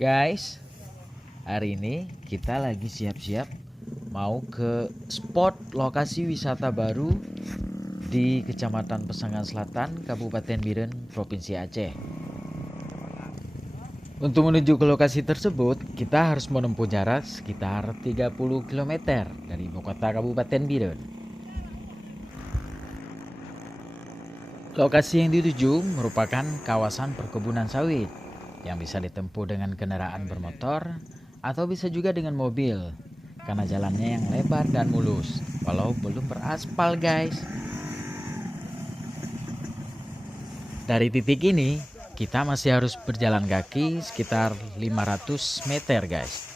Guys, hari ini kita lagi siap-siap mau ke spot lokasi wisata baru di Kecamatan Pesangan Selatan, Kabupaten Biren, Provinsi Aceh. Untuk menuju ke lokasi tersebut, kita harus menempuh jarak sekitar 30 km dari ibu kota Kabupaten Biren. Lokasi yang dituju merupakan kawasan perkebunan sawit yang bisa ditempuh dengan kendaraan bermotor atau bisa juga dengan mobil karena jalannya yang lebar dan mulus walau belum beraspal guys. Dari titik ini kita masih harus berjalan kaki sekitar 500 meter guys.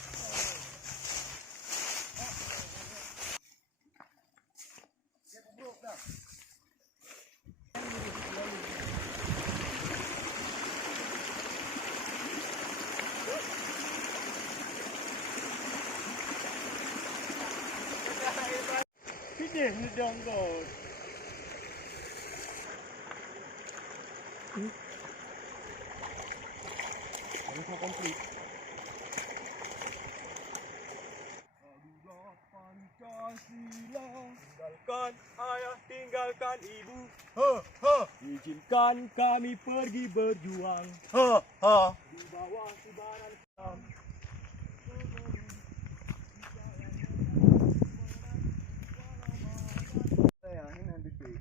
Tinggalkan ayah, tinggalkan ibu. Izinkan kami pergi berjuang. Di bawah sibaran hitam.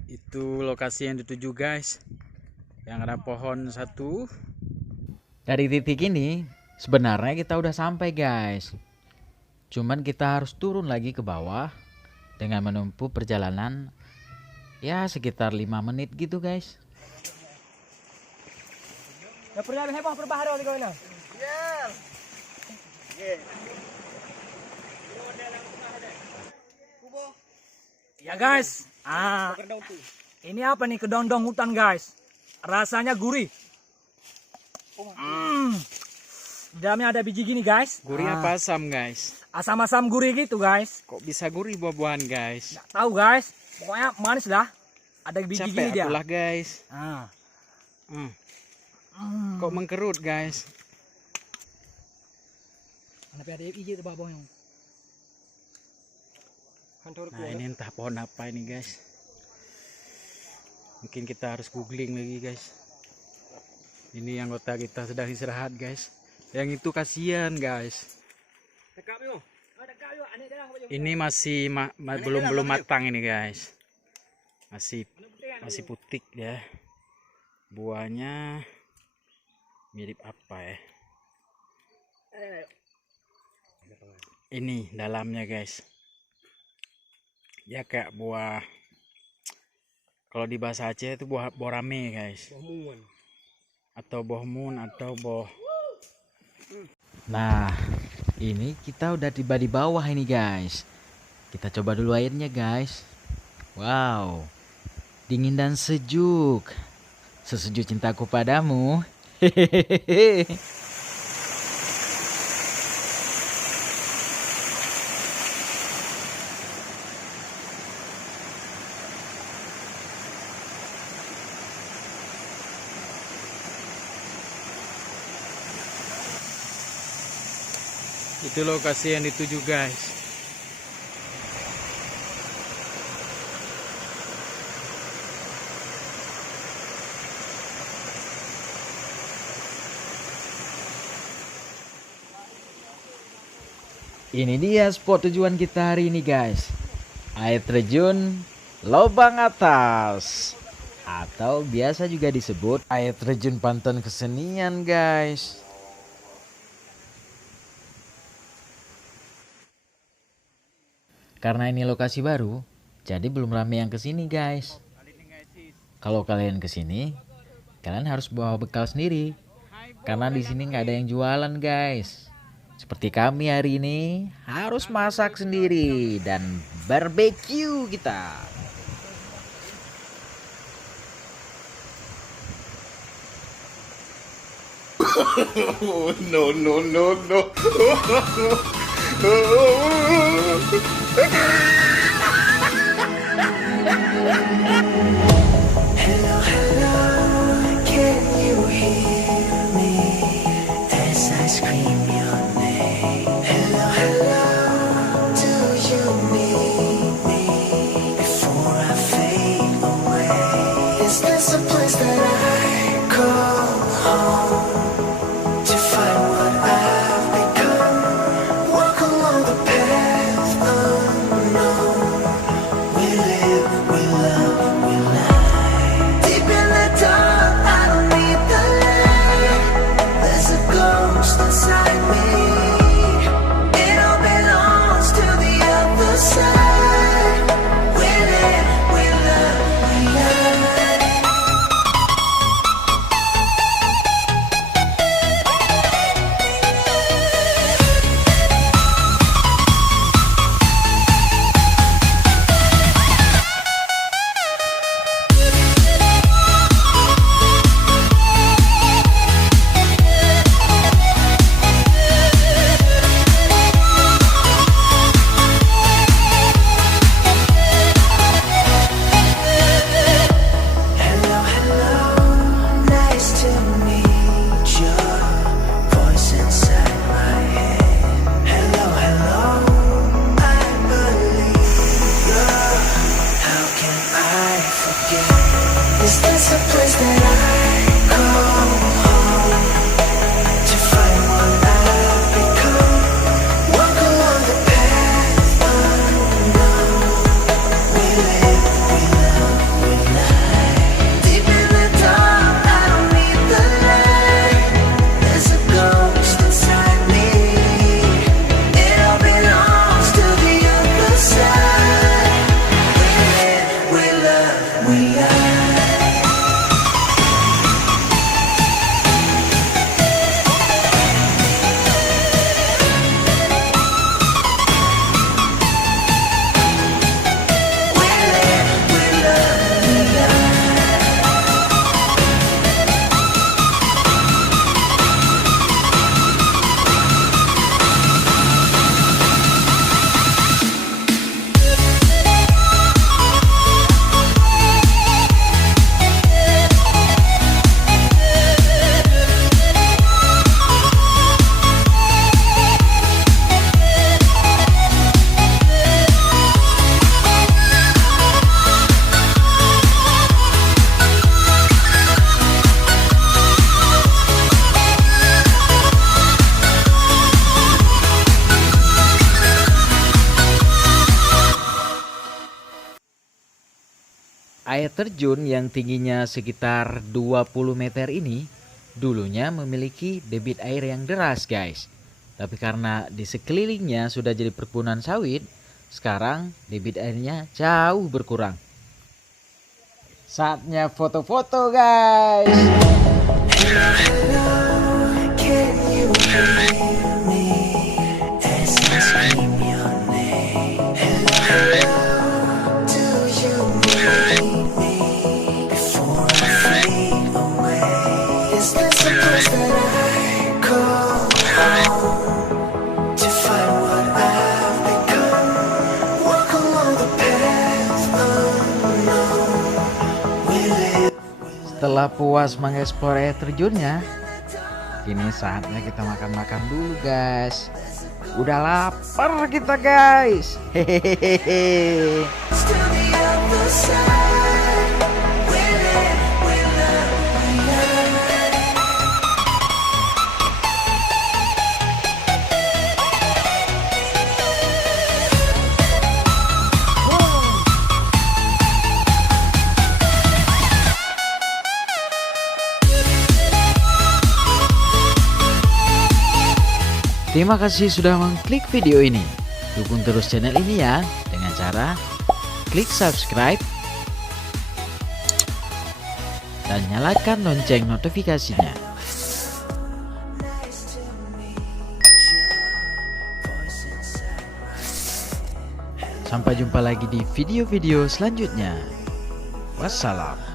Itu lokasi yang dituju guys, yang ada pohon satu. Dari titik ini sebenarnya kita udah sampai guys, cuman kita harus turun lagi ke bawah dengan menempuh perjalanan ya sekitar 5 menit gitu guys. Ya pernah heboh berbahaya di kau. Ya guys, ini apa nih, kedondong hutan guys. Rasanya gurih. Di dalamnya ada biji gini guys. Gurih apa asam guys? Asam-asam gurih gitu guys. Kok bisa gurih buah-buahan guys? Nggak tahu guys. Pokoknya manis lah. Ada biji gini Capek dia. akulah guys. Kok mengkerut guys? Tapi ada biji di bawahnya. Nah ini entah pohon apa ini guys. Mungkin kita harus googling lagi guys. Ini anggota kita sedang istirahat guys. Yang itu kasihan guys. Ini masih belum matang ini guys. Masih putih ya. Buahnya mirip apa ya? Ini dalamnya guys. Ya kayak buah, kalau di bahasa Aceh itu buah borame guys. Atau bohmun atau boh. Nah, ini kita udah tiba di bawah ini guys. Kita coba dulu airnya guys. Wow, dingin dan sejuk. Sesejuk cintaku padamu. Hehehe. Itu lokasi yang dituju guys. Ini dia spot tujuan kita hari ini guys. Air terjun Lobang Atas, atau biasa juga disebut air terjun Panton Kesenian guys. Karena ini lokasi baru, jadi belum ramai yang kesini guys. Kalau kalian kesini, kalian harus bawa bekal sendiri, karena di sini nggak ada yang jualan guys. Seperti kami hari ini harus masak sendiri dan barbeque kita. No, no, no, no. Hello, hello, can you hear me as I scream your name. Hello, hello, do you need me before I fade away? Is this a place that I call home to find what I've become? Walk along the path unknown. We live, we love, we lie. Deep in the dark, I don't need the light. There's a ghost inside me. It all belongs to the other side. We live, we love, we lie. Hello, hello, nice to meet you. Voice inside my head. Hello, hello, I believe you. How can I forget? Is this a place that I call home to find what I've become? Walk along the path unknown. We live, we love, we lie. Deep in the dark, I don't need the light. There's a ghost inside me. It all belongs to the other side. We live, we love, we lie. We live, we love, we lie. Air terjun yang tingginya sekitar 20 meter ini dulunya memiliki debit air yang deras guys. Tapi karena di sekelilingnya sudah jadi perkebunan sawit, sekarang debit airnya jauh berkurang. Saatnya foto-foto guys. Can you hear me as I scream your name? Hello, hello, do you need me before I fade away? Is this a place that I call home to find what I've become? Walk along the path unknown. We live. Setelah puas mengeksplor air terjunnya, kini saatnya kita makan-makan dulu guys. Udah lapar kita guys. Hehehe. To the other side. We live, we love, we lie. Terima kasih sudah mengklik video ini. Dukung terus channel ini ya dengan cara klik subscribe dan nyalakan lonceng notifikasinya. Sampai jumpa lagi di video-video selanjutnya. Wassalam.